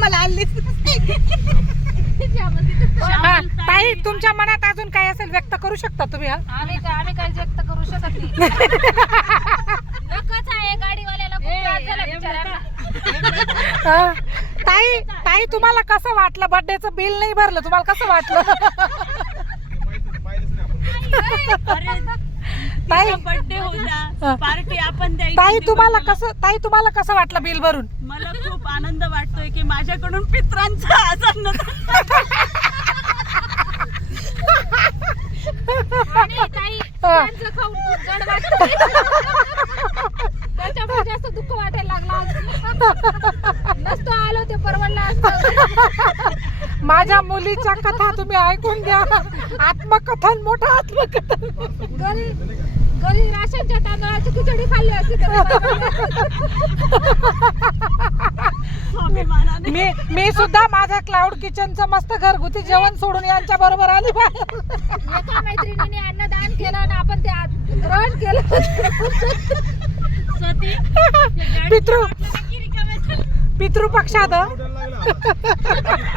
आम्हाला आणलीच ताई तुमच्या मनात अजून काय असेल व्यक्त करू शकता तुम्ही. आम्ही काय व्यक्त करू शकत नाही. नकच आहे गाडीवाल्याला खूप त्रास झाला बिचाऱ्याला. ताई ताई तुम्हाला कसं वाटलं? बर्थडेचं बिल नाही भरलं, तुम्हाला कसं वाटलं? ताई बर्थडे होता पार्टी आपण द्यायची. ताई तुम्हाला कसं वाटलं बिल भरून? मला खूप आनंद वाटतोय की माझ्याकडून पित्रांचा आजार आणि ताई त्यांचं खाऊन खूप जड वाटतं. त्याच्यामुळे जास्त दुःख वाटायला लागला. नसतो आलो ते परवडलं असतं. माझ्या मुलीच्या कथा तुम्ही ऐकून घ्या. आत्मकथन, मोठं आत्मकथन. घरी राशनच्या तांदळाची खिचडी खाल्ली असती तर मी सुद्धा माझ्या क्लाउड किचनचं मस्त घरगुती जेवण सोडून यांच्या बरोबर आली बाहेर. एका मैत्रिणीने अन्नदान केलं आणि आपण ते ग्रहण केलं. पितृपक्षात